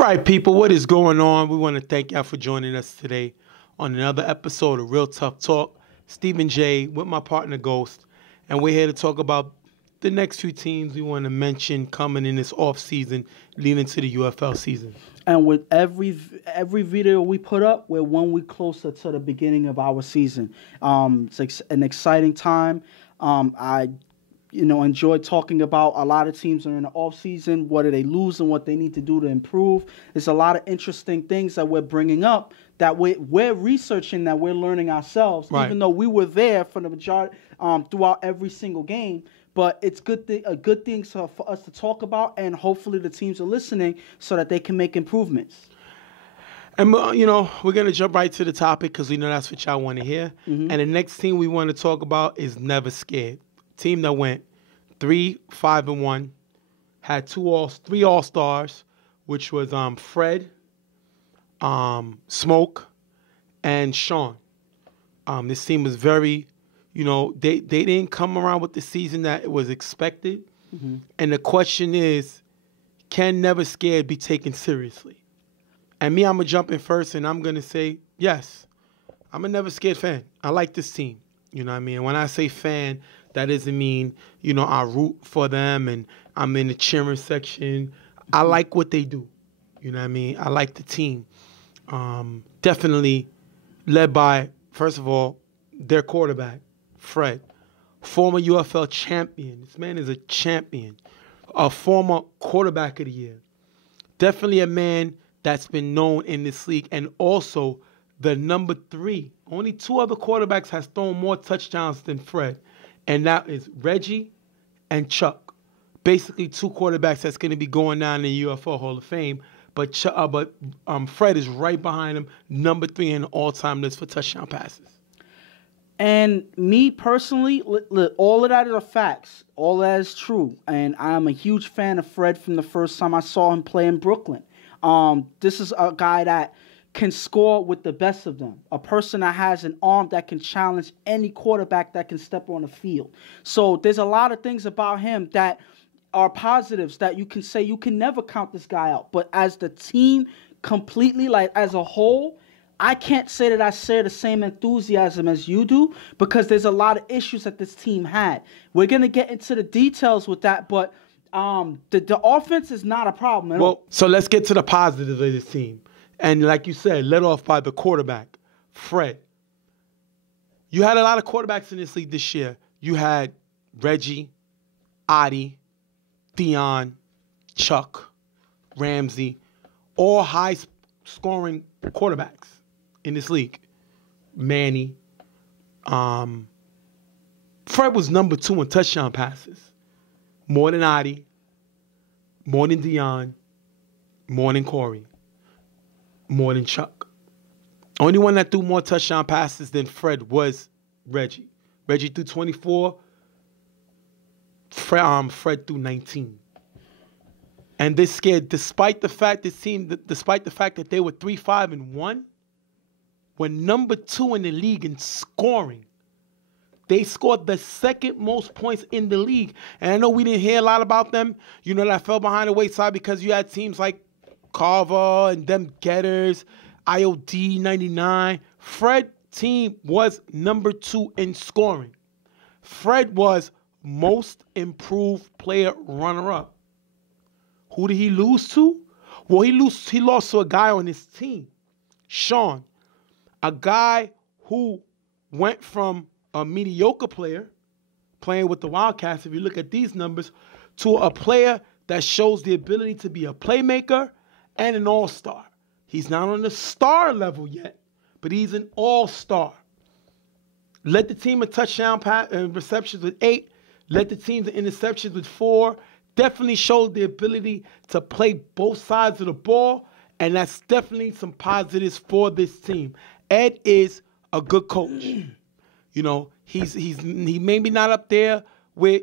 right, people, what is going on? We want to thank y'all for joining us today on another episode of Real Tough Talk. Stephen J with my partner Ghost, and we're here to talk about the next few teams we want to mention coming in this off season, leading to the UFL season. And with every video we put up, we're 1 week closer to the beginning of our season. It's an exciting time. I enjoy talking about a lot of teams are in the off season. What do they lose and what they need to do to improve? There's a lot of interesting things that we're bringing up that we're researching, that we're learning ourselves, right. Even though we were there for the majority throughout every single game. But it's a good thing for us to talk about, and hopefully the teams are listening so that they can make improvements. And, we're going to jump right to the topic because we know that's what y'all want to hear. Mm-hmm. And the next team we want to talk about is Never Scared. Team that went 3-5-1, had three All-Stars, which was Fred, Smoke, and Sean. This team was very... they didn't come around with the season that it was expected. Mm-hmm. And the question is, can Never Scared be taken seriously? And me, I'm going to jump in first, and I'm going to say, yes, I'm a Never Scared fan. I like this team. You know what I mean? When I say fan, that doesn't mean, I root for them and I'm in the cheering section. I like what they do. You know what I mean? I like the team. Definitely led by, first of all, their quarterback, Fred, former UFL champion. This man is a champion, a former quarterback of the year. Definitely a man that's been known in this league, and also the number 3. Only 2 other quarterbacks has thrown more touchdowns than Fred, and that is Reggie and Chuck. Basically 2 quarterbacks that's going to be going down in the UFL Hall of Fame, but Fred is right behind him, number 3 in the all-time list for touchdown passes. And me personally, all of that are facts. All that is true. And I'm a huge fan of Fred from the first time I saw him play in Brooklyn. This is a guy that can score with the best of them. A person that has an arm that can challenge any quarterback that can step on the field. So there's a lot of things about him that are positives that you can say you can never count this guy out. But as the team completely, like as a whole, I can't say that I share the same enthusiasm as you do because there's a lot of issues that this team had. We're going to get into the details with that, but the offense is not a problem at all. So let's get to the positives of this team. And like you said, led off by the quarterback, Fred. You had a lot of quarterbacks in this league this year. You had Reggie, Adi, Dion, Chuck, Ramsey, all high-scoring quarterbacks in this league. Manny. Fred was number 2 in touchdown passes. More than Adi, more than Dion, more than Corey, more than Chuck. Only one that threw more touchdown passes than Fred was Reggie. Reggie threw 24. Fred threw 19. And this scared, despite the fact that they were 3-5-1, were number 2 in the league in scoring. They scored the second most points in the league. And I know we didn't hear a lot about them. That fell behind the wayside because you had teams like Carver and them Getters, IOD 99. Fred team was number 2 in scoring. Fred was most improved player runner-up. Who did he lose to? Well, he lost to a guy on his team, Sean, a guy who went from a mediocre player playing with the Wildcats, if you look at these numbers, to a player that shows the ability to be a playmaker and an all-star. He's not on the star level yet, but he's an all-star. Led the team in touchdown receptions with 8. Led the team in interceptions with 4. Definitely showed the ability to play both sides of the ball, and that's definitely some positives for this team. Ed is a good coach. He maybe not up there with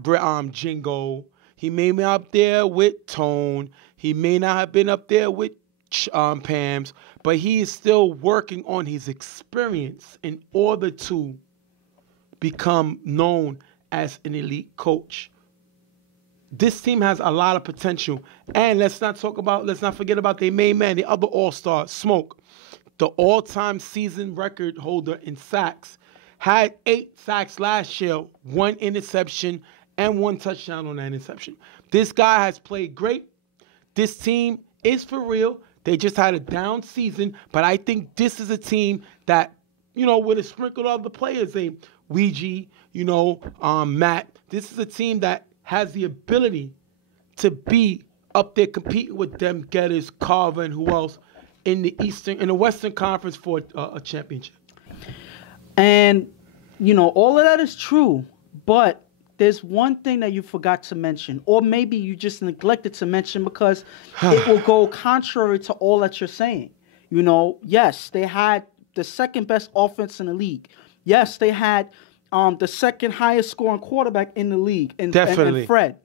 Jingo. He may be up there with Tone. He may not have been up there with Pam's, but he is still working on his experience in order to become known as an elite coach. this team has a lot of potential. And let's not forget about their main man, the other all-star, Smoke, the all-time season record holder in sacks. Had 8 sacks last year, 1 interception, and 1 touchdown on that interception. This guy has played great. This team is for real. They just had a down season, but I think this is a team that, with a sprinkle of the players, Ouija, Matt, this is a team that has the ability to be up there competing with them Getters, Carver, and who else in the Western Conference for a championship. And, all of that is true, but there's one thing that you forgot to mention, or maybe you just neglected to mention because it will go contrary to all that you're saying. Yes, they had the second best offense in the league. Yes, they had the second highest scoring quarterback in the league, and Fred.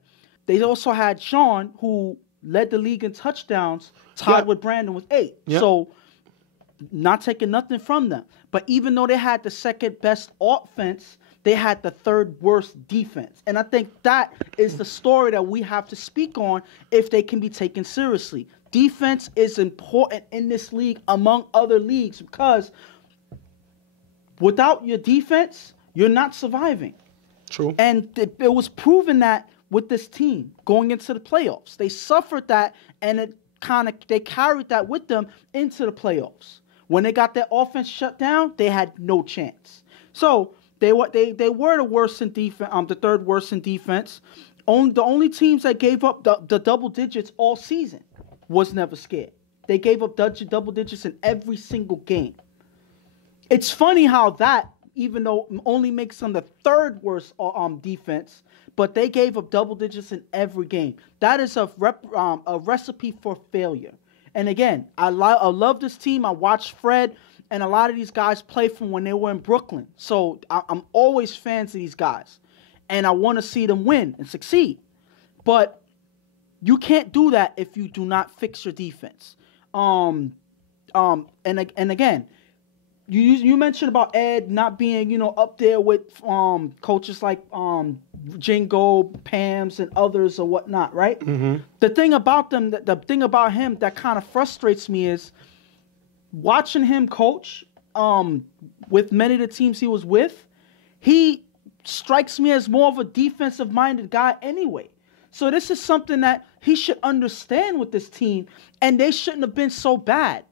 They also had Sean, who led the league in touchdowns, tied with Brandon with 8. Yep. So, not taking nothing from them. But even though they had the second best offense, they had the third worst defense. And I think that is the story that we have to speak on if they can be taken seriously. Defense is important in this league among other leagues because without your defense, you're not surviving. True. And it was proven that with this team going into the playoffs. They suffered that, and they carried that with them into the playoffs. When they got their offense shut down, they had no chance. So they were the worst in defense, the third worst in defense. The only teams that gave up the double digits all season was never scared. They gave up double digits in every single game. It's funny how that, even though only makes them the third worst defense, but they gave up double digits in every game. That is a recipe for failure. And again, I love this team. I watched Fred and a lot of these guys play from when they were in Brooklyn. So I'm always fans of these guys. And I want to see them win and succeed. But you can't do that if you do not fix your defense. And again, you mentioned about Ed not being, up there with coaches like Jingo, Pams, and others or whatnot, right? Mm-hmm. The thing about them, the thing about him that kind of frustrates me is watching him coach with many of the teams he was with. He strikes me as more of a defensive-minded guy anyway. So this is something that he should understand with this team, and they shouldn't have been so bad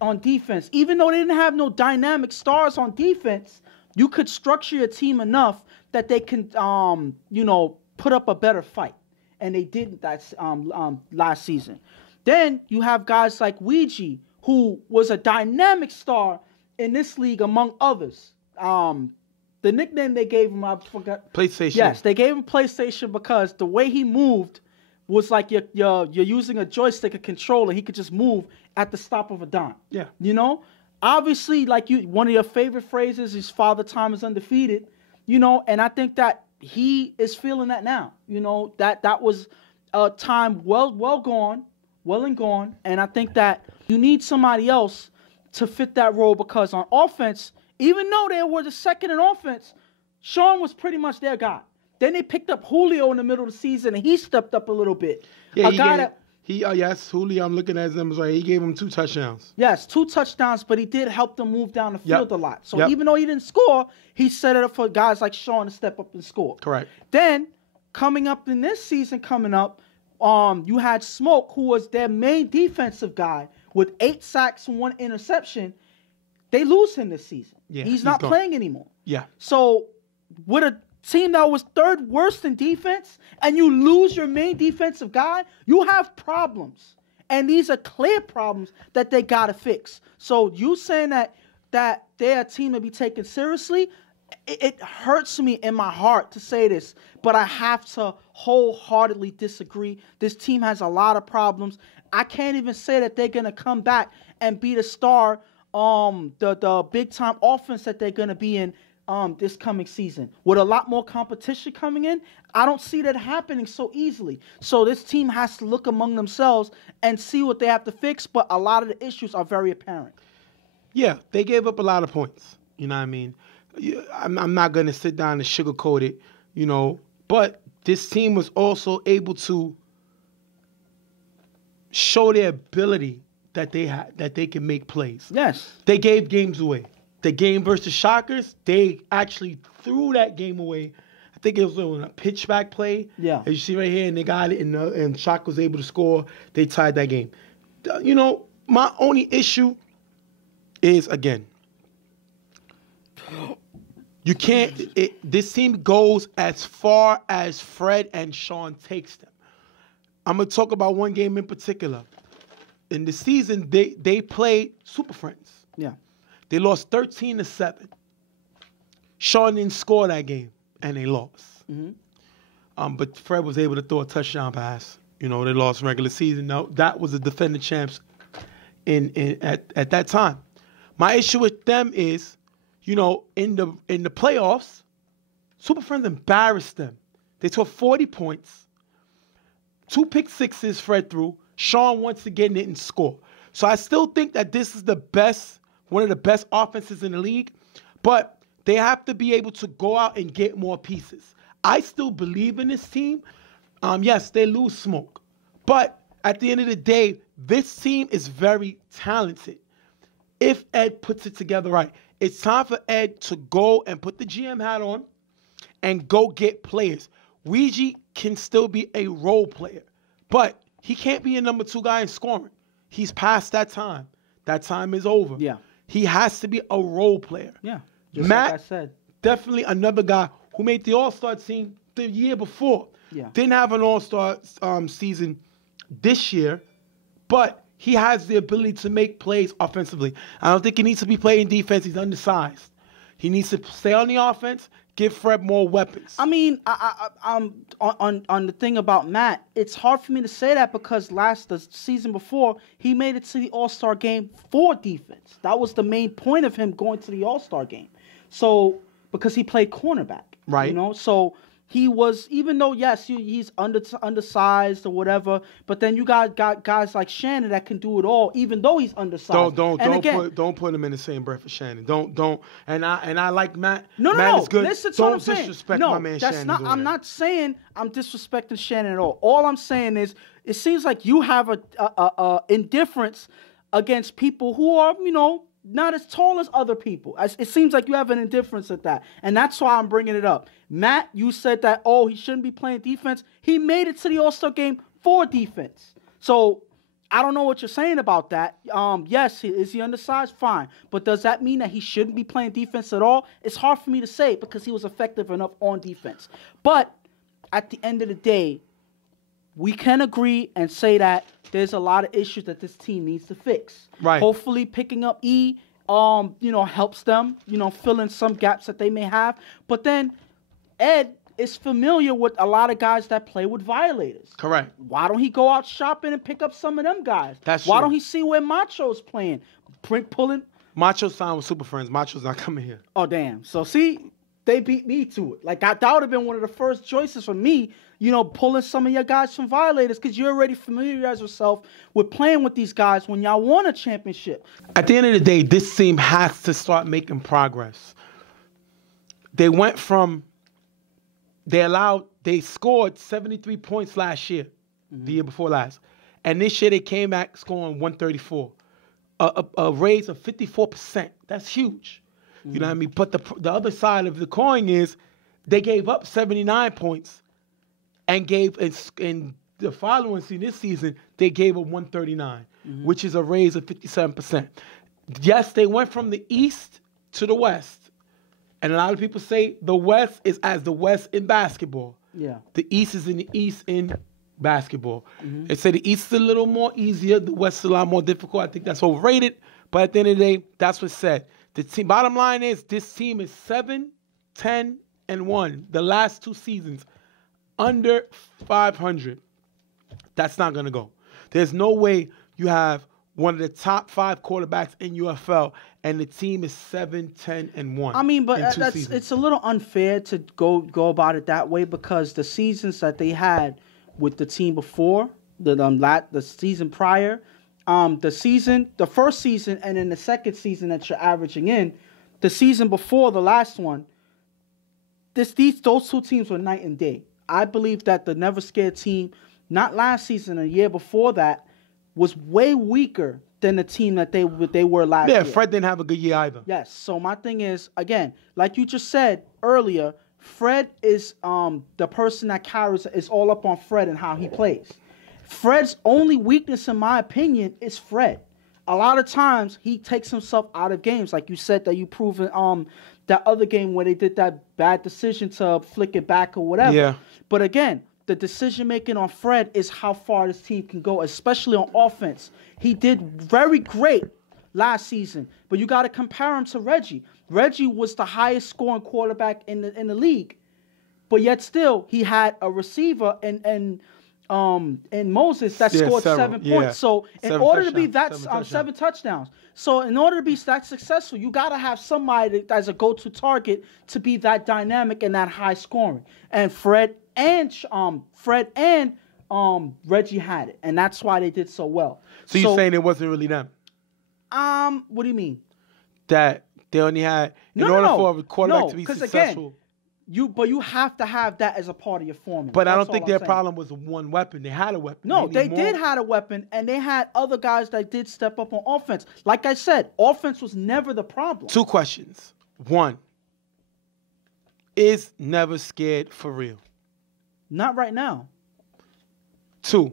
on defense. Even though they didn't have no dynamic stars on defense, you could structure your team enough that they can, put up a better fight. And they didn't that last season. Then you have guys like Ouija, who was a dynamic star in this league among others. The nickname they gave him, I forgot. PlayStation. Yes, they gave him PlayStation because the way he moved was like you're using a joystick, a controller. He could just move at the stop of a dime. Yeah. Obviously, one of your favorite phrases is "Father Time is undefeated." And I think that he is feeling that now. That was a time well and gone. And I think that you need somebody else to fit that role because on offense, even though they were the second in offense, Sean was pretty much their guy. Then they picked up Julio in the middle of the season, and he stepped up a little bit. Yeah, yes, Julio, I'm looking at him, right. He gave him 2 touchdowns. Yes, 2 touchdowns, but he did help them move down the field a lot. So even though he didn't score, he set it up for guys like Sean to step up and score. Correct. Then, coming up in this season, you had Smoke, who was their main defensive guy, with 8 sacks and 1 interception. They lose him this season. Yeah, he's not playing anymore. Yeah. So, with a team that was third worst in defense, and you lose your main defensive guy, you have problems. And these are clear problems that they got to fix. So you saying that they're a team to be taken seriously, it hurts me in my heart to say this, but I have to wholeheartedly disagree. This team has a lot of problems. I can't even say that they're going to come back and be the star, the big-time offense that they're going to be in this coming season. With a lot more competition coming in, I don't see that happening so easily. So this team has to look among themselves and see what they have to fix, but a lot of the issues are very apparent. Yeah, they gave up a lot of points. You know what I mean? I'm not going to sit down and sugarcoat it, but this team was also able to show their ability that they can make plays. Yes. They gave games away. The game versus the Shockers, they actually threw that game away. I think it was on a pitchback play. Yeah. As you see right here, and they got it, and Shock was able to score. They tied that game. My only issue is, again, you can't. This team goes as far as Fred and Sean takes them. I'm gonna talk about one game in particular. In the season, they played Super Friends. Yeah. They lost 13-7. Sean didn't score that game, and they lost. Mm-hmm. But Fred was able to throw a touchdown pass. They lost regular season. Now that was the defending champs at that time. My issue with them is, in the playoffs, Super Friends embarrassed them. They took 40 points, 2 pick sixes Fred threw. Sean once again didn't score. So I still think that this is one of the best offenses in the league, but they have to be able to go out and get more pieces. I still believe in this team. Yes, they lose Smoke, but at the end of the day, this team is very talented. If Ed puts it together right, it's time for Ed to go and put the GM hat on and go get players. Ouija can still be a role player, but he can't be a number 2 guy in scoring. He's past that time. That time is over. Yeah. He has to be a role player. Yeah. Just Matt, like I said. definitely another guy who made the All-Star team the year before. Yeah. Didn't have an All-Star season this year, but he has the ability to make plays offensively. I don't think he needs to be playing defense. He's undersized. He needs to stay on the offense, give Fred more weapons. I mean, I'm on the thing about Matt. It's hard for me to say that because the season before he made it to the All-Star game for defense. That was the main point of him going to the All-Star game. So because he played cornerback, right? So he was, even though yes, he's undersized or whatever, but then you got guys like Shannon that can do it all, even though he's undersized. Don't put him in the same breath as Shannon. Don't. And I like Matt. No. Matt is good. Listen to don't what I'm saying. disrespect my man Shannon. I'm not saying I'm disrespecting Shannon at all. All I'm saying is it seems like you have a indifference against people who are, not as tall as other people. It seems like you have an indifference at that. And that's why I'm bringing it up. Matt, you said that, he shouldn't be playing defense. He made it to the All-Star game for defense. So I don't know what you're saying about that. Yes, is he undersized? Fine. But does that mean that he shouldn't be playing defense at all? It's hard for me to say because he was effective enough on defense. But at the end of the day, we can agree and say that there's a lot of issues that this team needs to fix. Right. Hopefully picking up helps them, fill in some gaps that they may have. But then Ed is familiar with a lot of guys that play with violators. Correct. Why don't he go out shopping and pick up some of them guys? Why don't he see where Macho's playing? Pulling. Macho signed with Super Friends. Macho's not coming here. Oh, damn. So, see, they beat me to it. Like, that would have been one of the first choices for me, pulling some of your guys from violators because you already familiarize yourself with playing with these guys when y'all won a championship. At the end of the day, this team has to start making progress. They went from... They scored 73 points last year, the year before last. And this year they came back scoring 134. A raise of 54%. That's huge. You know what I mean? But the other side of the coin is they gave up 79 points and gave, in the following season, this season, they gave up 139, which is a raise of 57%. Yes, they went from the East to the West. And a lot of people say the West is as the West in basketball. Yeah. The East is in the East in basketball. They say the East is a little more easier. The West is a lot more difficult. I think that's overrated. But at the end of the day, that's what's said. The team, bottom line is this team is 7-10-1. The last 2 seasons, under 500. That's not going to go. There's no way you have one of the top 5 quarterbacks in UFL, and the team is 7-10-1. I mean, but it's a little unfair to go about it that way because the seasons that they had with the team before, the season prior, the first season and then the second season that you're averaging in, the season before the last one, those 2 teams were night and day. I believe that the Never Scared team, not last season, a year before that, was way weaker than the team that they were last year. Yeah, Fred didn't have a good year either. Yes. So my thing is, again, like you just said earlier, Fred is the person that carries. It's all up on Fred and how he plays. Fred's only weakness, in my opinion, is Fred. A lot of times he takes himself out of games, like you said that you proved that other game where they did that bad decision to flick it back or whatever. Yeah. But again, the decision making on Fred is how far this team can go, especially on offense. He did very great last season, but you got to compare him to Reggie. Reggie was the highest scoring quarterback in the league, but yet still he had a receiver and Moses that scored 7 points. So in order to be that 7 touchdowns. So in order to be that successful, you got to have somebody that's a go-to target to be that dynamic and that high scoring. And Fred and Reggie had it, and that's why they did so well. So you're saying it wasn't really them? What do you mean? That they only had in order for a quarterback to be successful. Again, you have to have that as a part of your formula. But I don't think their problem was one weapon. They had a weapon. No, they did have a weapon, and they had other guys that did step up on offense. Like I said, offense was never the problem. 2 questions. 1, is Never Scared for real? Not right now. 2,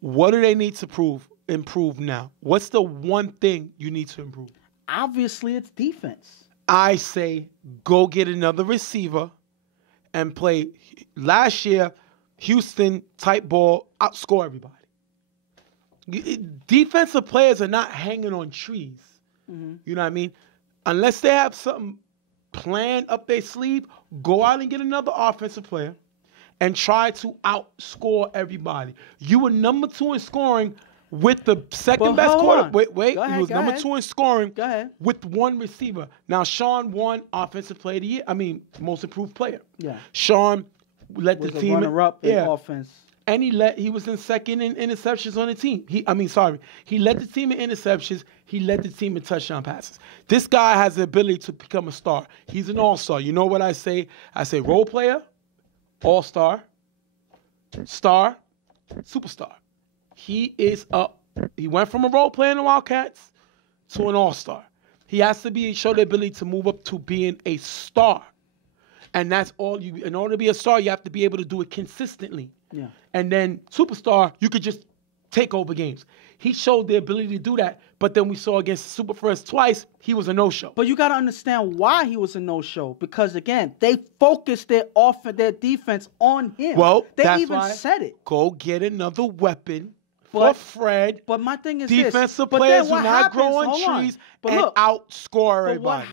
what do they need to improve now? What's the one thing you need to improve? Obviously, it's defense. I say go get another receiver and play. Last year, Houston type ball, outscore everybody. Defensive players are not hanging on trees. Mm-hmm. You know what I mean? Unless they have something planned up their sleeve, go out and get another offensive player and try to outscore everybody. You were number 2 in scoring with the second best quarterback. Wait. He was number 2 in scoring with 1 receiver. Now, Sean won Offensive Player of the Year. I mean, Most Improved Player. Yeah. Sean led the team. Runner-up in offense. And he was in second in interceptions on the team. He led the team in interceptions. He led the team in touchdown passes. This guy has the ability to become a star. He's an all-star. You know what I say? I say role player, all-star, star, superstar. He went from a role player in the Wildcats to an all-star. He has to show the ability to move up to being a star. And that's all in order to be a star, you have to be able to do it consistently. Yeah. And then superstar, you could just take over games. He showed the ability to do that, but then we saw against the Super Friends twice, he was a no-show. But you got to understand why he was a no-show. Because, again, they focused their defense on him. Well, they even said it. Go get another weapon for Fred. But my thing is defensive players do not grow on trees and outscore everybody.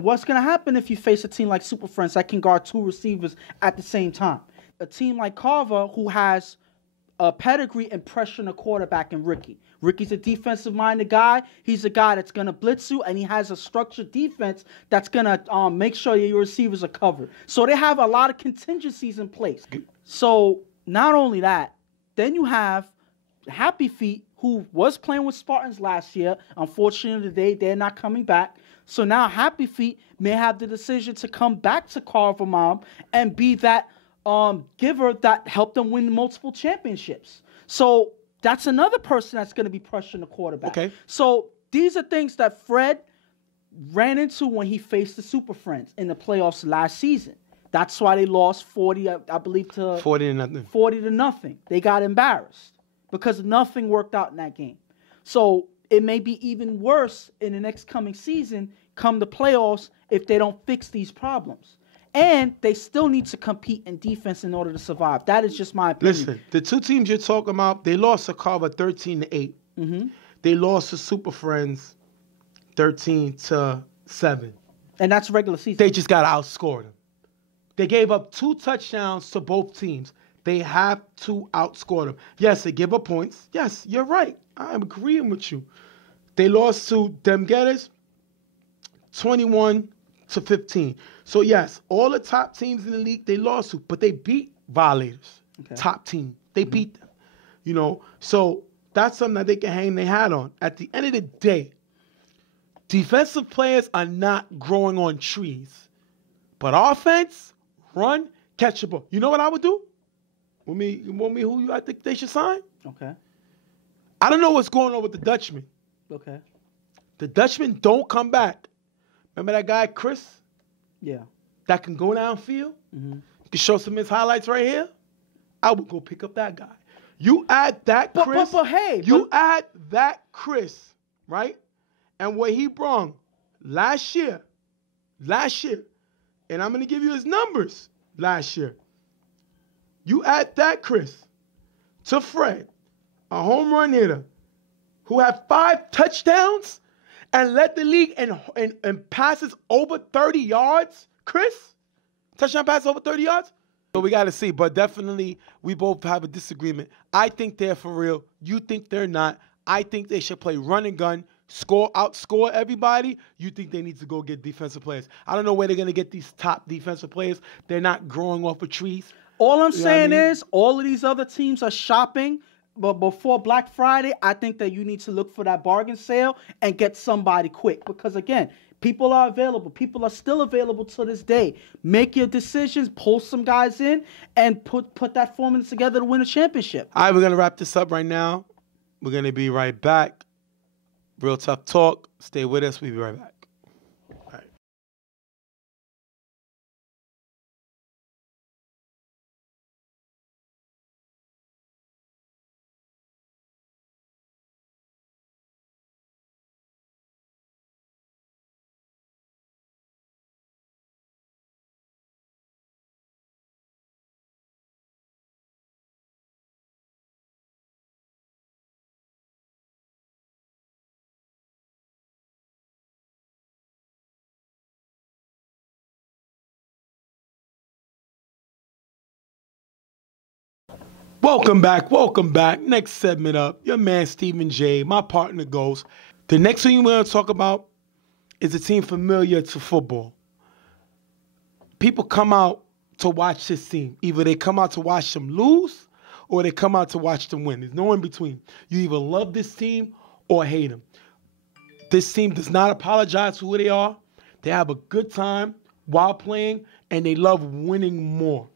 What's going to happen if you face a team like Super Friends that can guard 2 receivers at the same time? A team like Carver who has a pedigree and pressuring a quarterback in Ricky. Ricky's a defensive-minded guy. He's a guy that's going to blitz you, and he has a structured defense that's going to make sure your receivers are covered. So they have a lot of contingencies in place. So not only that, then you have Happy Feet, who was playing with Spartans last year. Unfortunately, they're not coming back. So now Happy Feet may have the decision to come back to Carver Mom and be that giver that helped them win multiple championships. So that's another person that's going to be pressuring the quarterback. Okay. So these are things that Fred ran into when he faced the Super Friends in the playoffs last season. That's why they lost 40, I believe, to 40 to nothing. 40 to nothing. They got embarrassed because nothing worked out in that game. So it may be even worse in the next coming season, come the playoffs, if they don't fix these problems. And they still need to compete in defense in order to survive. That is just my opinion. Listen, the 2 teams you're talking about, they lost to Carver 13-8. Mm-hmm. They lost to Super Friends 13-7. And that's regular season. They just got to outscore them. They gave up 2 touchdowns to both teams. They have to outscore them. Yes, they give up points. Yes, you're right. I'm agreeing with you. They lost to Dem Getters 21-15. So, yes, all the top teams in the league, they lost to, but they beat Violators, top team. They beat them, So that's something that they can hang their hat on. At the end of the day, defensive players are not growing on trees. But offense, run, catch the ball. You know what I would do? Want me who I think they should sign? Okay. I don't know what's going on with the Dutchman. Okay. The Dutchman don't come back. Remember that guy, Chris? Yeah. That can go downfield? Mm-hmm. Can show some of his highlights right here? I would go pick up that guy. You add that Chris. Add that Chris, right? And what he brought last year, and I'm going to give you his numbers last year. You add that Chris to Fred, a home run hitter who had 5 touchdowns and led the league and passes over 30 yards. Chris, touchdown passes over 30 yards? So we got to see, but definitely we both have a disagreement. I think they're for real. You think they're not. I think they should play run and gun, outscore everybody. You think they need to go get defensive players. I don't know where they're going to get these top defensive players. They're not growing off of trees. All I'm saying is all of these other teams are shopping, but before Black Friday, I think that you need to look for that bargain sale and get somebody quick because, again, people are available. People are still available to this day. Make your decisions, pull some guys in, and put that formula together to win a championship. All right, we're going to wrap this up right now. We're going to be right back. Real Tough Talk. Stay with us. We'll be right back. All right. Welcome back. Next segment up. Your man, Stephen J., my partner, Ghost. The next thing we're going to talk about is a team familiar to football. People come out to watch this team. Either they come out to watch them lose or they come out to watch them win. There's no in between. You either love this team or hate them. This team does not apologize for who they are. They have a good time while playing, and they love winning more.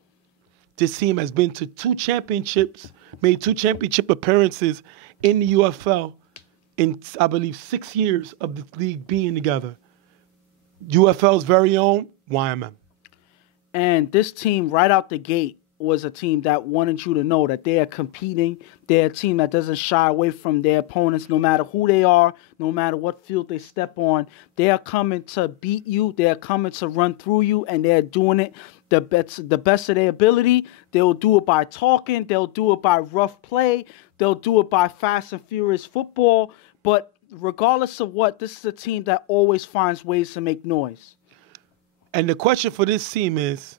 This team has been to 2 championships, made 2 championship appearances in the UFL in, I believe, 6 years of the league being together. UFL's very own YMM. And this team, right out the gate, was a team that wanted you to know that they are competing. They're a team that doesn't shy away from their opponents, no matter who they are, no matter what field they step on. They are coming to beat you. They are coming to run through you, and they're doing it the best of their ability. They'll do it by talking. They'll do it by rough play. They'll do it by fast and furious football. But regardless of what, this is a team that always finds ways to make noise. And the question for this team is,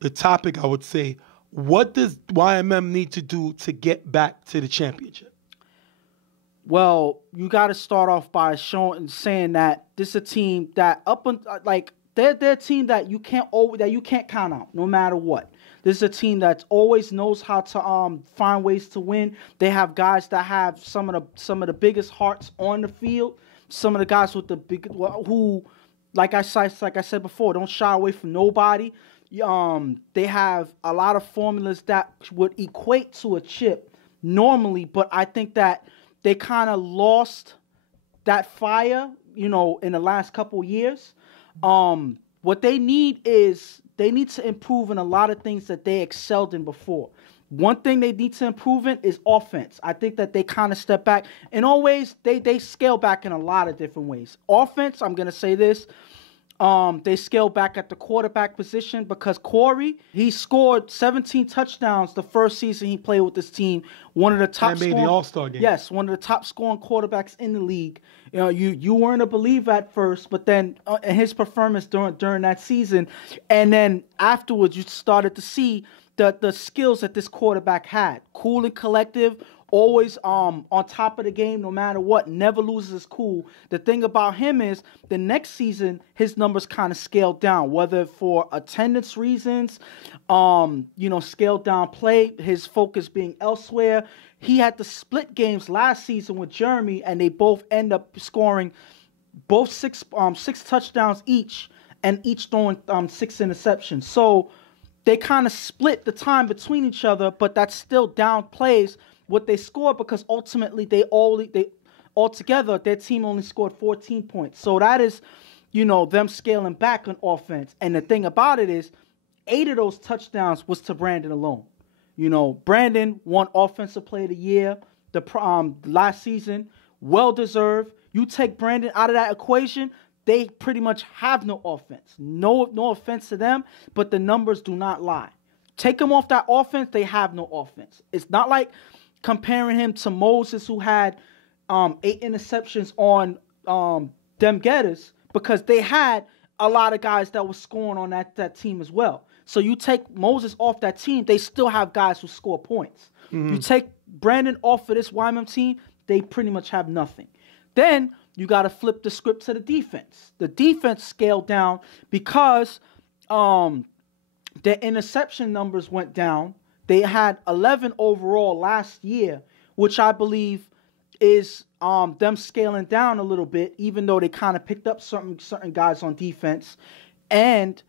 the topic, I would say, what does YMM need to do to get back to the championship? Well, you got to start off by saying that this is a team that they're a team that you can't count out no matter what. This is a team that always knows how to find ways to win. They have guys that have some of the biggest hearts on the field. Some of the guys with who, like I said before, don't shy away from nobody. They have a lot of formulas that would equate to a chip normally, but I think that they kind of lost that fire, in the last couple of years. What they need is they need to improve in a lot of things that they excelled in before. One thing they need to improve in is offense. I think that they kind of step back. In all ways, they scale back in a lot of different ways. Offense, I'm going to say this. They scaled back at the quarterback position because Corey, he scored 17 touchdowns the first season he played with this team. One of the top made the All-Star game. Yes, one of the top scoring quarterbacks in the league. You weren't a believer at first, but then his performance during that season, and then afterwards you started to see the skills that this quarterback had. Cool and collective. Always on top of the game no matter what, never loses his cool. The thing about him is the next season his numbers kind of scaled down, whether for attendance reasons, scaled down play, his focus being elsewhere. He had to split games last season with Jeremy, and they both end up scoring both six touchdowns each, and each throwing 6 interceptions. So they kind of split the time between each other, but that still downplays what they scored because ultimately they altogether their team only scored 14 points. So that is, them scaling back on offense. And the thing about it is, 8 of those touchdowns was to Brandon alone. Brandon won Offensive Player of the Year last season, well deserved. You take Brandon out of that equation, they pretty much have no offense. No offense to them, but the numbers do not lie. Take them off that offense, they have no offense. It's not like comparing him to Moses, who had 8 interceptions on them Getters, because they had a lot of guys that were scoring on that team as well. So you take Moses off that team, they still have guys who score points. You take Brandon off of this YMM team, they pretty much have nothing. Then you got to flip the script to the defense. The defense scaled down because their interception numbers went down. They had 11 overall last year, which I believe is them scaling down a little bit, even though they kind of picked up certain guys on defense. And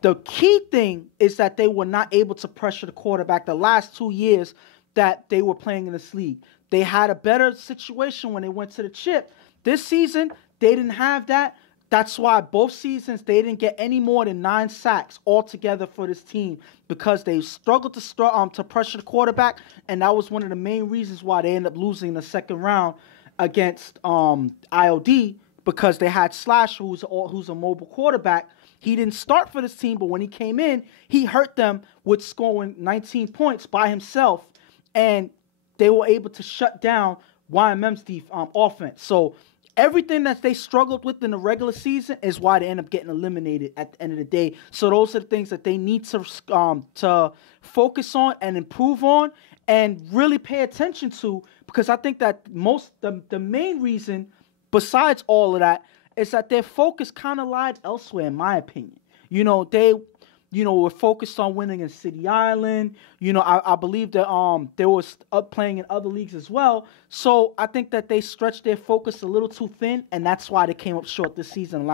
the key thing is that they were not able to pressure the quarterback the last 2 years that they were playing in this league. They had a better situation when they went to the chip. This season, they didn't have that. That's why both seasons they didn't get any more than 9 sacks altogether for this team, because they struggled to pressure the quarterback, and that was one of the main reasons why they ended up losing the second round against IOD, because they had Slash, who's a mobile quarterback. He didn't start for this team, but when he came in, he hurt them with scoring 19 points by himself, and they were able to shut down YMM's offense. So everything that they struggled with in the regular season is why they end up getting eliminated at the end of the day. So those are the things that they need to focus on and improve on and really pay attention to, because I think that the main reason, besides all of that, is that their focus kind of lied elsewhere, in my opinion. They were focused on winning in City Island. I believe that they were playing in other leagues as well. So I think that they stretched their focus a little too thin, and that's why they came up short this season.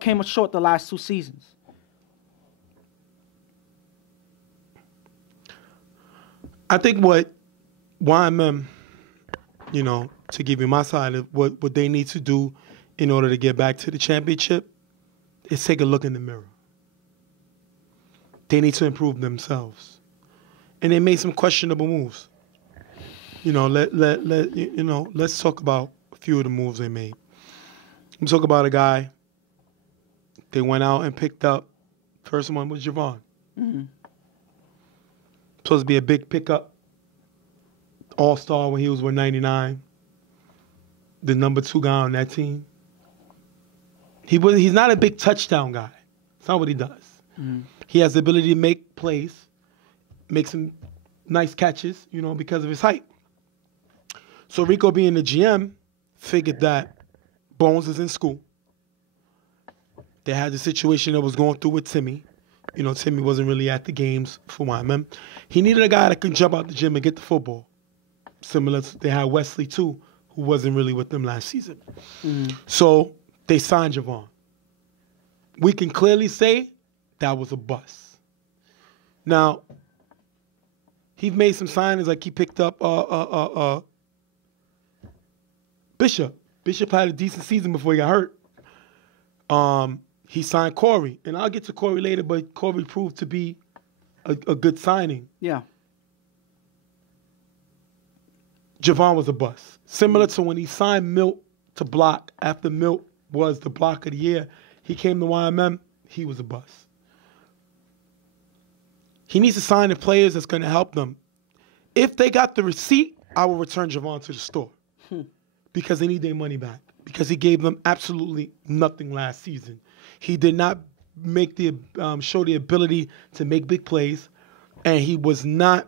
Came up short the last 2 seasons. I think what YMM, to give you my side of what they need to do in order to get back to the championship is take a look in the mirror. They need to improve themselves, and they made some questionable moves. Let's talk about a few of the moves they made. Let's talk about a guy they went out and picked up. First one was Javon. Mm-hmm. Supposed to be a big pickup, all-star when he was with 99. The number 2 guy on that team. He's not a big touchdown guy. It's not what he does. Mm-hmm. He has the ability to make plays, make some nice catches, because of his height. So Rico, being the GM, figured that Bones is in school. They had the situation that was going through with Timmy. Timmy wasn't really at the games for YMM. He needed a guy that could jump out the gym and get the football. Similar to, they had Wesley, too, who wasn't really with them last season. Mm-hmm. So they signed Javon. We can clearly say that was a bust. Now, he made some signings, like he picked up Bishop. Bishop had a decent season before he got hurt. He signed Corey, and I'll get to Corey later, but Corey proved to be a good signing. Yeah. Javon was a bust. Similar to when he signed Milt to block after Milt was the block of the year, he came to YMM, he was a bust. He needs to sign the players that's going to help them. If they got the receipt, I will return Javon to the store because they need their money back, because he gave them absolutely nothing last season. He did not make show the ability to make big plays, and he was not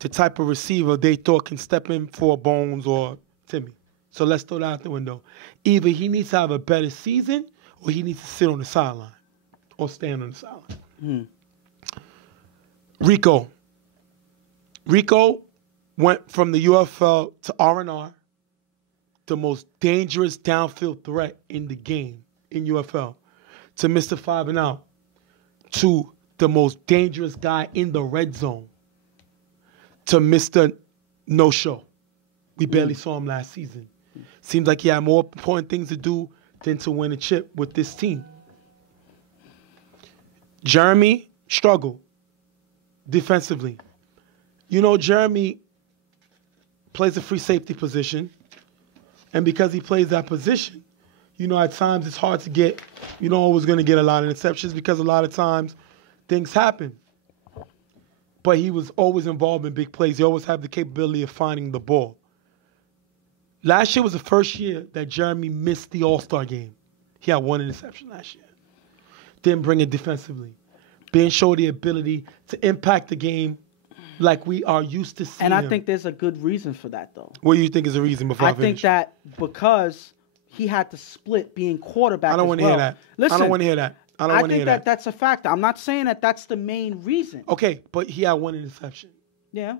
the type of receiver they thought can step in for Bones or Timmy. So let's throw that out the window. Either he needs to have a better season or he needs to sit on the sideline or stand on the sideline. Rico went from the UFL to R&R, the most dangerous downfield threat in the game in UFL, to Mr. 5 and Out, to the most dangerous guy in the red zone, to Mr. No-Show. We barely saw him last season. Seems like he had more important things to do than to win a chip with this team. Jeremy struggled defensively. You know, Jeremy plays a free safety position, and because he plays that position, you know, at times it's hard to get, you're not always going to get a lot of interceptions because a lot of times things happen. But he was always involved in big plays. He always had the capability of finding the ball. Last year was the first year that Jeremy missed the All-Star game. He had 1 interception last year. Didn't bring it defensively. Didn't show the ability to impact the game like we are used to seeing. And I think there's a good reason for that, though. What do you think is the reason before I finish? think that because he had to split being quarterback. I don't want to hear that. Listen, I don't want to hear that. I think that that's a factor. I'm not saying that that's the main reason. Okay, but he had 1 interception. Yeah.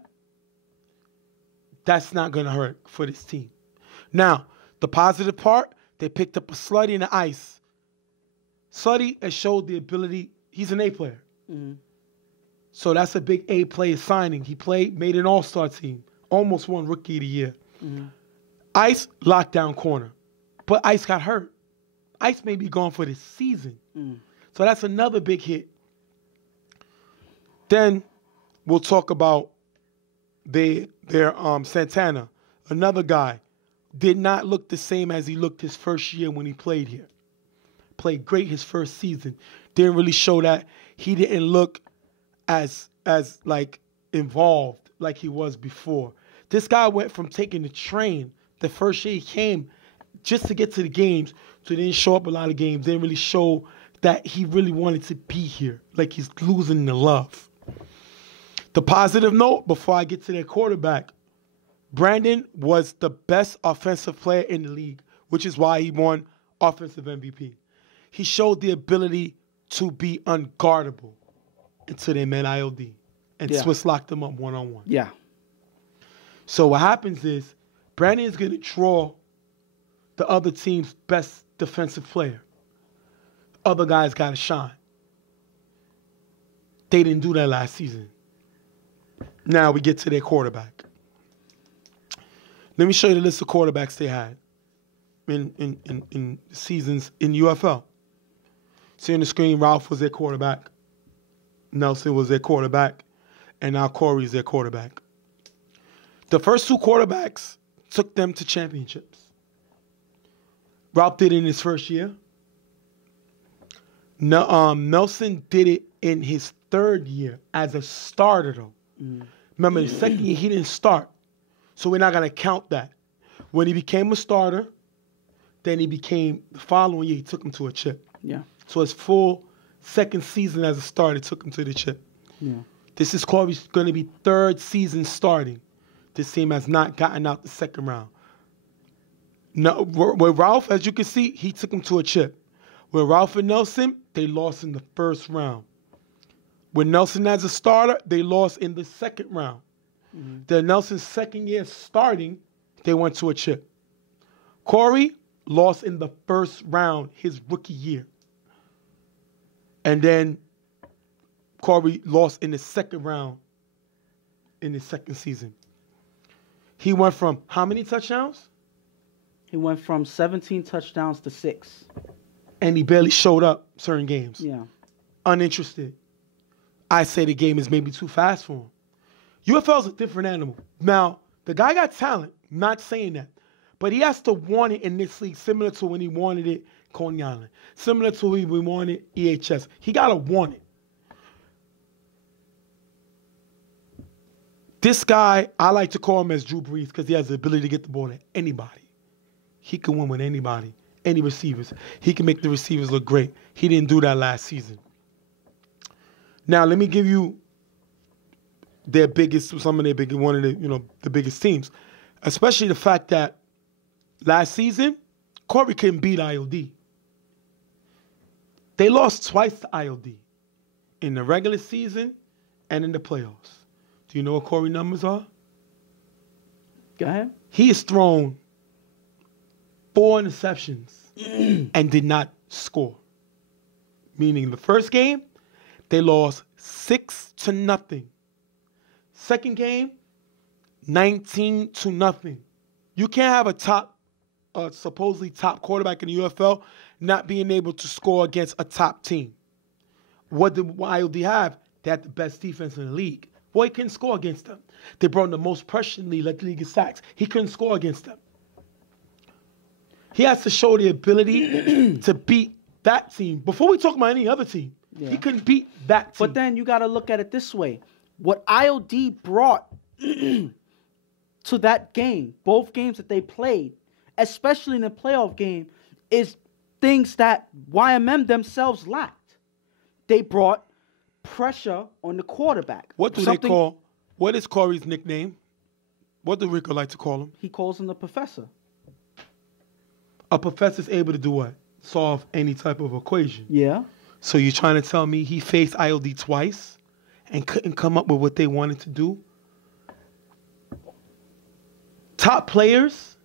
That's not going to hurt for this team. Now, the positive part, they picked up a Slutty in the ice. Slutty has showed the ability. He's an A player. Mm-hmm. So that's a big A player signing. He made an all-star team. Almost won Rookie of the Year. Mm-hmm. Ice, lockdown corner. But Ice got hurt. Ice may be gone for this season. Mm. So that's another big hit. Then we'll talk about their Santana. Another guy. Did not look the same as he looked his first year when he played here. Played great his first season. Didn't really show that. He didn't look as like involved like he was before. This guy went from taking the train the first year he came just to get to the games, so he didn't show up a lot of games. Didn't really show that he really wanted to be here. Like he's losing the love. The positive note, before I get to their quarterback, Brandon was the best offensive player in the league, which is why he won Offensive MVP. He showed the ability to be unguardable until they met IOD. And Swiss locked him up one-on-one. Yeah. So what happens is Brandon is going to draw the other team's best defensive player. Other guys got to shine. They didn't do that last season. Now we get to their quarterback. Let me show you the list of quarterbacks they had in seasons in UFL. See on the screen, Ralph was their quarterback. Nelson was their quarterback. And now Corey's their quarterback. The first 2 quarterbacks took them to championships. Ralph did it in his first year. Nelson did it in his 3rd year as a starter, though. Remember, the second year, he didn't start. So we're not going to count that. When he became a starter, then the following year, he took him to a chip. Yeah. So his full second season as a starter took him to the chip. Yeah. This is Corey's going to be 3rd season starting. This team has not gotten out the second round. No, with Ralph, as you can see, he took him to a chip. With Ralph and Nelson, they lost in the 1st round. With Nelson as a starter, they lost in the 2nd round. Mm-hmm. The Nelson's 2nd year starting, they went to a chip. Corey lost in the 1st round his rookie year. And then Corey lost in the 2nd round in his 2nd season. He went from how many touchdowns? He went from 17 touchdowns to 6. And he barely showed up certain games. Yeah. Uninterested. I say the game is maybe too fast for him. UFL's a different animal. Now, the guy got talent, not saying that. But he has to want it in this league, similar to when he wanted it Coney Island. Similar to when we wanted EHS. He got to want it. This guy, I like to call him as Drew Brees because he has the ability to get the ball to anybody. He can win with anybody, any receivers. He can make the receivers look great. He didn't do that last season. Now, let me give you their biggest, some of their biggest, one of the biggest teams. Especially the fact that last season, Corey couldn't beat IOD. They lost twice to IOD in the regular season and in the playoffs. Do you know what Corey's numbers are? Go ahead. He has thrown 4 interceptions and did not score. Meaning the first game, They lost 6-0. Second game, 19-0. You can't have a supposedly top quarterback in the UFL not being able to score against a top team. What did ILD have? They had the best defense in the league. Boy, he couldn't score against them. They brought in the most pressure in the league, led the league in sacks. He couldn't score against them. He has to show the ability to beat that team. Before we talk about any other team, he couldn't beat that team. But then you got to look at it this way. What ILD brought to that game, both games that they played, especially in the playoff game, is things that YMM themselves lacked. They brought pressure on the quarterback. What is Corey's nickname? What do Rico like to call him? He calls him the professor. A professor's able to do what? Solve any type of equation. Yeah. So you're trying to tell me he faced ILD twice and couldn't come up with what they wanted to do? Top players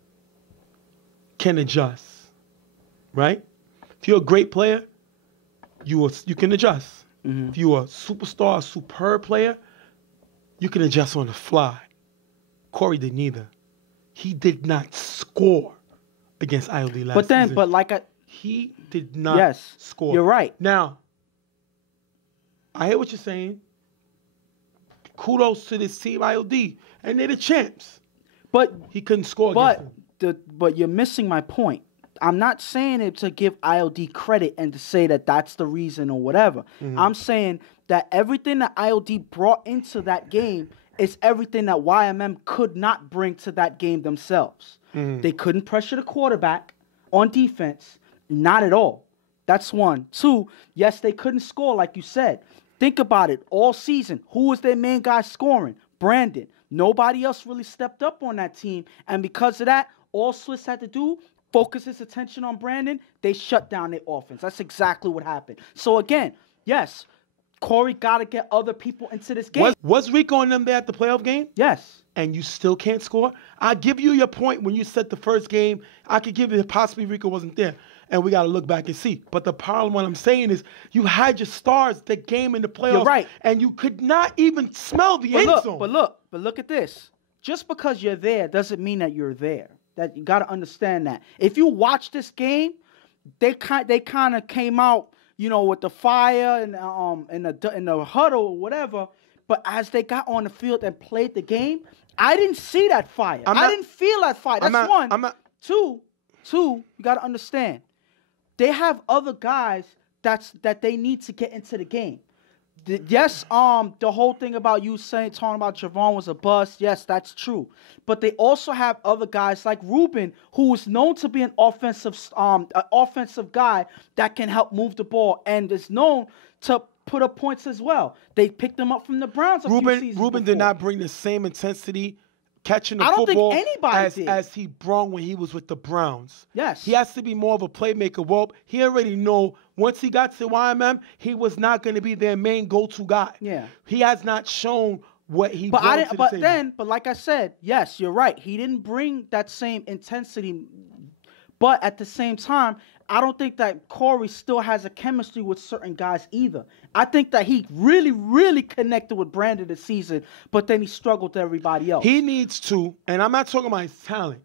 can adjust, right? If you're a great player, you can adjust. If you're a superstar, a superb player, you can adjust on the fly. Corey did neither. He did not score against ILD last season. He did not score. You're right. Now, I hear what you're saying. Kudos to this team, ILD, and they're the champs. But he couldn't score against them. But you're missing my point. I'm not saying it to give ILD credit and to say that that's the reason or whatever. I'm saying that everything that ILD brought into that game is everything that YMM could not bring to that game themselves. They couldn't pressure the quarterback on defense. Not at all. That's one. Two, yes, they couldn't score like you said. Think about it. All season, who was their main guy scoring? Brandon. Nobody else really stepped up on that team. And because of that, all Swiss had to do, focus his attention on Brandon, they shut down their offense. That's exactly what happened. So again, yes, Corey got to get other people into this game. Was Rico and them there at the playoff game? Yes. And you still can't score? I'll give you your point when you said the first game. I could give you possibly Rico wasn't there. And we got to look back and see. But the problem, what I'm saying is, you had your stars the game in the playoffs. You're right. And you could not even smell the end zone. But look at this. Just because you're there doesn't mean that you're there. That you got to understand that. If you watch this game, they kind of came out, with the fire and in the huddle or whatever. But as they got on the field and played the game, I didn't see that fire. I didn't feel that fire. That's one. Two, you got to understand. They have other guys that they need to get into the game. Yes, the whole thing about you talking about Javon was a bust. Yes, that's true. But they also have other guys like Ruben, who is known to be an offensive guy that can help move the ball and is known to put up points as well. They picked him up from the Browns a few seasons Ruben before. Did not bring the same intensity catching the football football think anybody as he brought when he was with the Browns. Yes. He has to be more of a playmaker. Well, he already know once he got to YMM, he was not going to be their main go-to guy. Yeah. He has not shown what he brought to the table. But like I said, yes, you're right. He didn't bring that same intensity. But at the same time, I don't think that Corey still has a chemistry with certain guys either. I think that he really, really connected with Brandon this season, but then he struggled to everybody else. He needs to, and I'm not talking about his talent.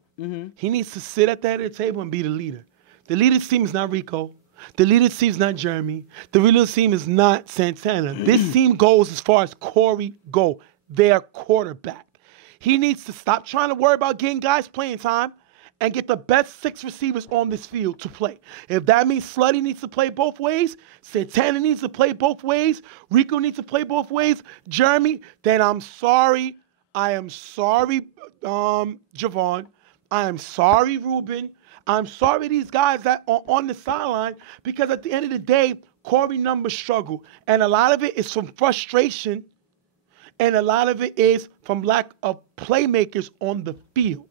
He needs to sit at the head of the table and be the leader. The leader's team is not Rico. The leader's team is not Jeremy. The leader's team is not Santana. This team goes as far as Corey go, their quarterback. He needs to stop trying to worry about getting guys playing time and get the best 6 receivers on this field to play. If that means Slutty needs to play both ways, Santana needs to play both ways, Rico needs to play both ways, Jeremy, then I'm sorry. I am sorry, Javon. I am sorry, Ruben. I'm sorry these guys that are on the sideline, because at the end of the day, Corey numbers struggle. And a lot of it is from frustration, and a lot of it is from lack of playmakers on the field.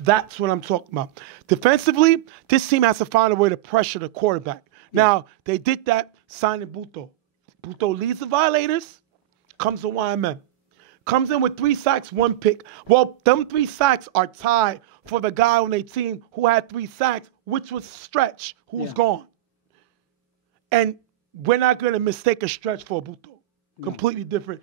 That's what I'm talking about. Defensively, this team has to find a way to pressure the quarterback. Now, they did that signing Buto. Buto leads the violators, comes to YMM. Comes in with 3 sacks, 1 pick. Well, them 3 sacks are tied for the guy on their team who had 3 sacks, which was Stretch, who's gone. And we're not going to mistake a stretch for a Buto. Completely different.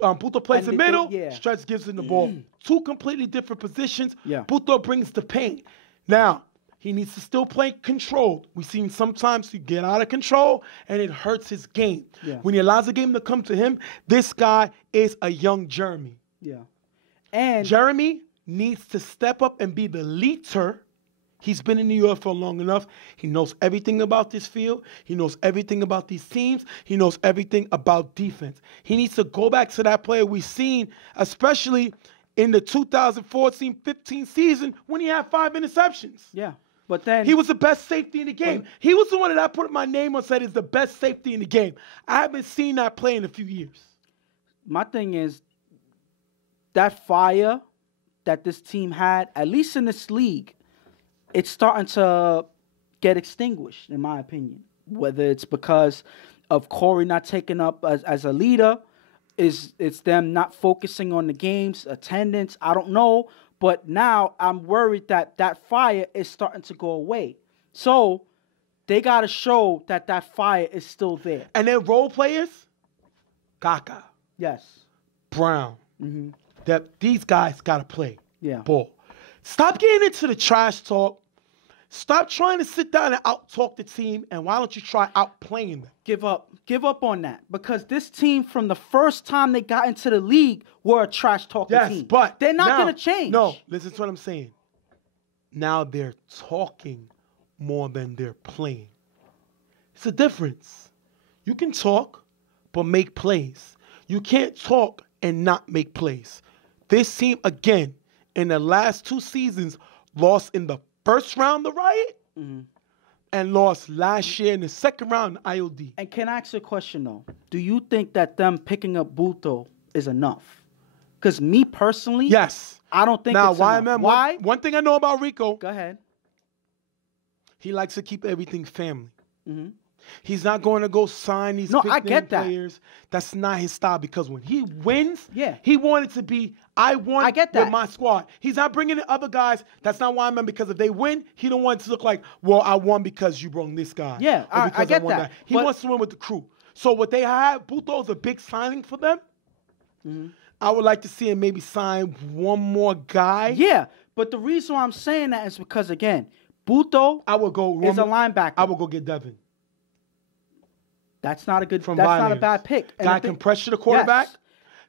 Buto plays And the middle, yeah. Stretch gives him the ball. Two completely different positions. Yeah. Buto brings the pain. Now, he needs to still play controlled. We've seen sometimes he get out of control and it hurts his game. Yeah. When he allows the game to come to him, this guy is a young Jeremy. Yeah. And Jeremy needs to step up and be the leader. He's been in New York for long enough. He knows everything about this field. He knows everything about these teams. He knows everything about defense. He needs to go back to that player we've seen, especially in the 2014-15 season when he had 5 interceptions. Yeah. But then he was the best safety in the game. He was the one that I put my name on, said is the best safety in the game. I haven't seen that play in a few years. My thing is that fire that this team had, at least in this league, it's starting to get extinguished, in my opinion. Whether it's because of Corey not taking up as a leader, it's them not focusing on the games, attendance, I don't know. But now I'm worried that that fire is starting to go away. So they got to show that that fire is still there. And then role players, Kaka, Yes. Brown, Mm-hmm. that these guys got to play Yeah. ball. Stop getting into the trash talk. Stop trying to sit down and out-talk the team, and why don't you try out-playing them? Give up on that, because this team, from the first time they got into the league, were a trash talking team. Yes, but they're not now, going to change. No, listen to what I'm saying. Now they're talking more than they're playing. It's a difference. You can talk, but make plays. You can't talk and not make plays. This team, again, in the last 2 seasons, lost in the first round of Riot and lost last year in the second round in IOD. And can I ask you a question, though? Do you think that them picking up Buto is enough? Because me personally, Yes. I don't think Now, it's why, enough. man? Why? One thing I know about Rico, Go ahead. he likes to keep everything family. Mm-hmm. He's not going to go sign these No, I big-name get that. players. That's not his style, because when he wins, Yeah. he wanted to be, I won I get with that. my squad. He's not bringing in other guys. That's not why I'm in, because if they win, he don't want it to look like, well, I won because you brought this guy. Yeah, or I because get won that. He But- wants to win with the crew. So what they have, Buto's a big signing for them. Mm-hmm. I would like to see him maybe sign one more guy. Yeah, but the reason why I'm saying that is because, again, Buto I would go is a linebacker. I would go get Devin. That's not a good. From That's not a Violators. bad pick. And Guy the thing- can pressure the quarterback. Yes.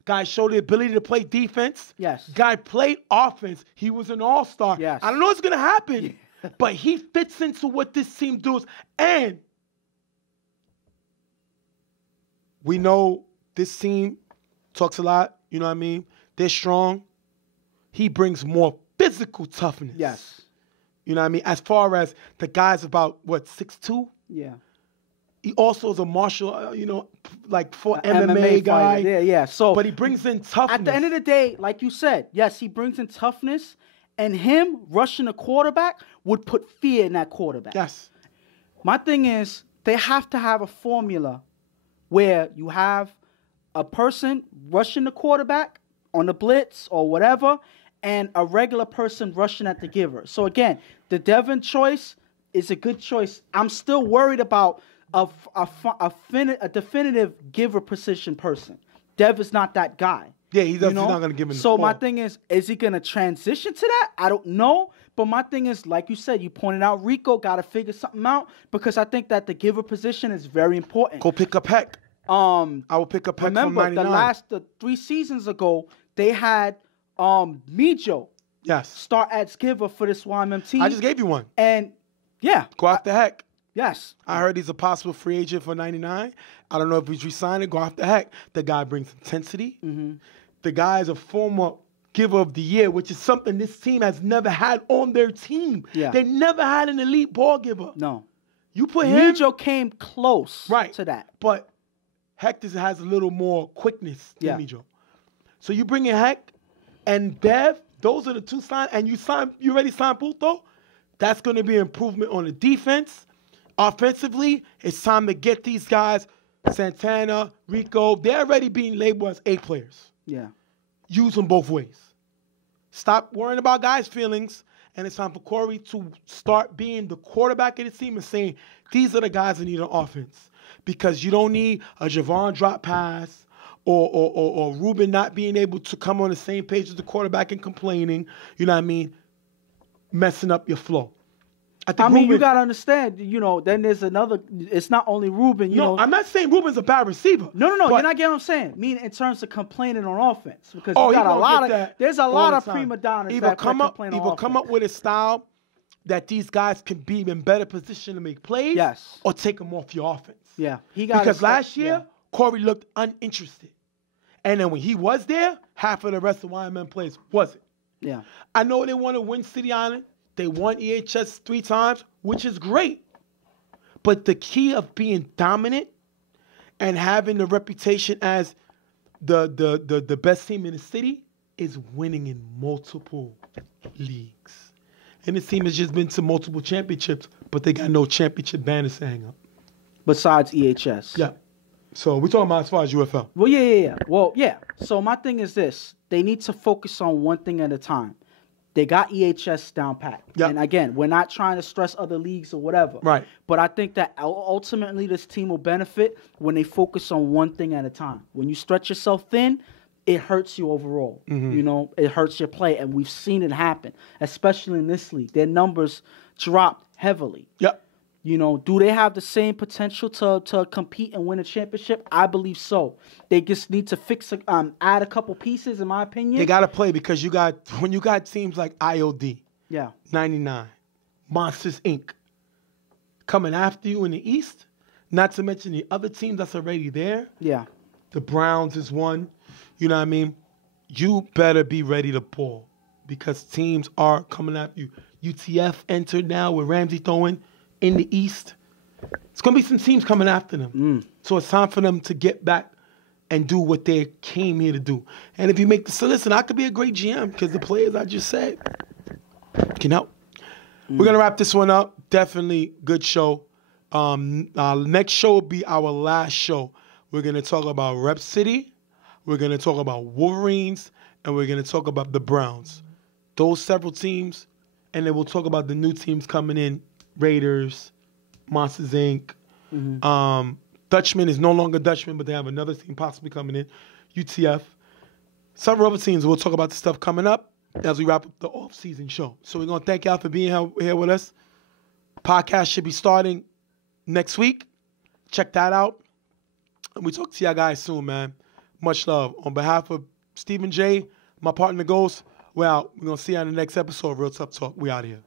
Guy showed the ability to play defense. Yes. Guy played offense. He was an all-star. Yes. I don't know what's going to happen, but he fits into what this team does. And we know this team talks a lot. You know what I mean? They're strong. He brings more physical toughness. Yes. You know what I mean? As far as the guy's about, what, 6'2"? Yeah. He also is a martial, like for MMA MMA guy. fighter. Yeah. So, But he brings in toughness. at the end of the day, like you said, yes, he brings in toughness, and him rushing the quarterback would put fear in that quarterback. Yes. My thing is, they have to have a formula where you have a person rushing the quarterback on the blitz or whatever, and a regular person rushing at the giver. So again, the Devin choice is a good choice. I'm still worried about a definitive giver position person. Dev is not that guy. Yeah, he's not going to give him the So my ball. thing is he going to transition to that? I don't know. But my thing is, like you said, you pointed out, Rico got to figure something out, because I think that the giver position is very important. Go pick up Heck. I will pick up Heck from Remember, 99. the 3 seasons ago, they had Mijo Yes. start as giver for this YMM team. I just gave you one. And yeah, Go after Heck. yes. I heard he's a possible free agent for 99. I don't know if he's re-signing. Go after Heck. The guy brings intensity. Mm-hmm. The guy is a former giver of the year, which is something this team has never had on their team. Yeah. They never had an elite ball giver. No. You put him Mijo came close right to that. but Heck just has a little more quickness than Yeah. Mijo. So you bring in Heck and Dev. Those are the 2 signs, and you already signed Puto. That's going to be an improvement on the defense. Offensively, it's time to get these guys, Santana, Rico. They're already being labeled as A players. Yeah. Use them both ways. Stop worrying about guys' feelings and it's time for Corey to start being the quarterback of the team and saying, these are the guys that need an offense. Because you don't need a Javon drop pass or Ruben not being able to come on the same page as the quarterback and complaining, you know what I mean, messing up your flow. I mean, you got to understand, you know, then there's another, it's not only Ruben, you know. I'm not saying Ruben's a bad receiver. No, you're not getting what I'm saying. I mean, in terms of complaining on offense. Because you got there's a lot of prima donnas that complain on offense. Either come up with a style that these guys can be in better position to make plays. Yes. Or take them off your offense. Yeah. Because last year, Corey looked uninterested. And then when he was there, half of the rest of YMN players wasn't. Yeah. I know they want to win City Island. They won EHS 3 times, which is great. But the key of being dominant and having the reputation as the best team in the city is winning in multiple leagues. And this team has just been to multiple championships, but they got no championship banners to hang up. Besides EHS. Yeah. So we're talking about as far as UFL. Well, yeah. Well, yeah. So my thing is this. They need to focus on one thing at a time. They got EHS down pat. Yep. And again, we're not trying to stress other leagues or whatever. Right. But I think that ultimately this team will benefit when they focus on one thing at a time. When you stretch yourself thin, it hurts you overall. Mm-hmm. You know, it hurts your play. And we've seen it happen, especially in this league. Their numbers dropped heavily. Yep. You know, do they have the same potential to compete and win a championship? I believe so. They just need to add a couple pieces, in my opinion. They got to play because when you got teams like IOD, 99, Monsters Inc. coming after you in the East, not to mention the other teams that's already there. Yeah. The Browns is one. You know what I mean? You better be ready to ball because teams are coming after you. UTF entered now with Ramsey throwing in the East. It's going to be some teams coming after them. So it's time for them to get back and do what they came here to do. And if you make so listen, I could be a great GM because the players I just said can help. We're going to wrap this one up. Definitely good show. Our next show will be our last show. We're going to talk about Rep City. We're going to talk about Wolverines. And we're going to talk about the Browns. Those several teams. And then we'll talk about the new teams coming in. Raiders, Monsters Inc. Mm-hmm. Dutchman is no longer Dutchman, but they have another team possibly coming in. UTF. Several other teams. We'll talk about the stuff coming up as we wrap up the off-season show. So we're going to thank y'all for being here with us. Podcast should be starting next week. Check that out. And we talk to y'all guys soon, man. Much love. On behalf of Stephen J., my partner Ghost, we're out. We're going to see you on the next episode of Real Tough Talk. We out of here.